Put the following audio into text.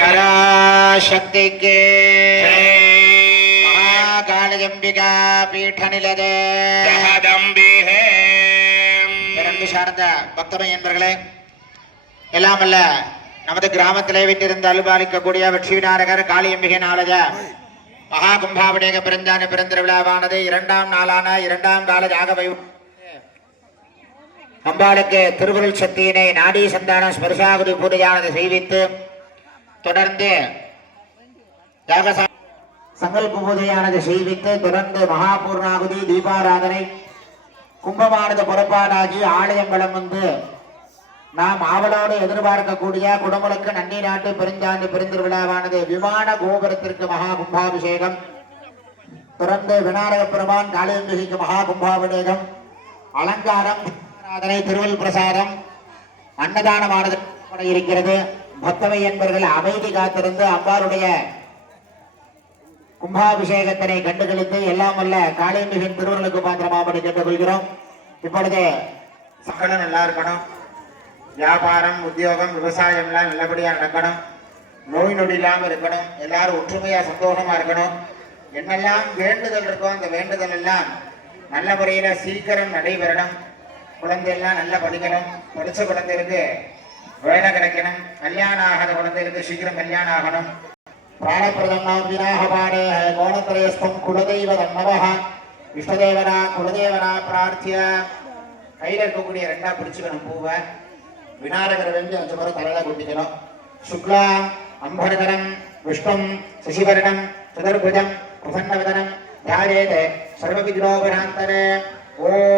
शक्ति के महाकालजंबिका पीठ निलदे சார்ந்த பக்தமை என்பர்களே, எல்லாம் அல்ல நமது கிராமத்திலே விட்டிருந்து அலுபாலிக்கக்கூடிய வெற்றி விநாயகர் காளியம்பிகை நாளஜ மகா கும்பாபிடேக பெருந்தான பெருந்திருவிழாவானது 2ஆம் நாளான 2ஆம் கால ஜாகவை அம்பாளுக்கு திருவுருள் சக்தியினை நாடி சந்தான ஸ்பர்சாகுதி பூஜையானது செய்வித்து தொடர்ந்து சங்கல்ப பூஜையானது செய்வித்து தொடர்ந்து மகாபூர்ணாகுதி தீபாராதனை கும்பமானது புறப்பாடாகி ஆலயம் வளம் வந்து நாம் ஆவலோடு எதிர்பார்க்கக்கூடிய குடமுழுக்கு நன்னி நாட்டு பெருஞ்சாண்டி பெருந்திருவிழாவானது விமான கோபுரத்திற்கு மகா கும்பாபிஷேகம், தொடர்ந்து விநாயக பெருமான் காளியம்பிகைக்கு மகா கும்பாபிஷேகம், அலங்காரம், ஆராதனை, திருவல் பிரசாதம், அன்னதானமானது இருக்கிறது. பக்தவை என்பவர்கள் அமைதி காத்திருந்து அம்பாளுடைய கும்பாபிஷேகத்தினை கண்டுகளித்து எல்லாம் வல்ல காளியம்பிகையின் திருவருளுக்கு பாத்திரமாபடி கேட்டுக்கொள்கிறோம். இப்பொழுது சகலம் நல்லா இருக்கணும், வியாபாரம், உத்தியோகம், விவசாயம் எல்லாம் நல்லபடியா நடக்கணும், நோய் நொடி இல்லாமல் இருக்கணும், எல்லாரும் ஒற்றுமையா சந்தோஷமா இருக்கணும். என்னெல்லாம் வேண்டுதல் இருக்கோ அந்த வேண்டுதல் எல்லாம் நல்ல முறையில சீக்கிரம் நடைபெறணும். குழந்தை எல்லாம் நல்லா படிக்கணும், படிச்ச குழந்தைகளுக்கு வேலை கிடைக்கணும், கல்யாணம் ஆகாத குழந்தைகளுக்கு சீக்கிரம் கல்யாணம் ஆகணும். பிராணப்பிரதம் நாம் விநாயகபாடே கோணத்திரயஸ்தம் குலதெய்வ தன்னவஹ இஷ்டதேவனா குலதேவனா பிரார்த்திய. கையில் இருக்கக்கூடிய 2ஆ பிடிச்சுக்கணும் பூவை. விநாயகரை வேண்டி 5 முறை தலையில கொட்டிக்கணும். சுக்லாம் அம்பரதரம் விஷ்ணும் சசிவர்ணம் சதுர்புஜம் பிரசன்னவதனம் தியாயேத் சர்வவிக்னோபசாந்தரே. ஓ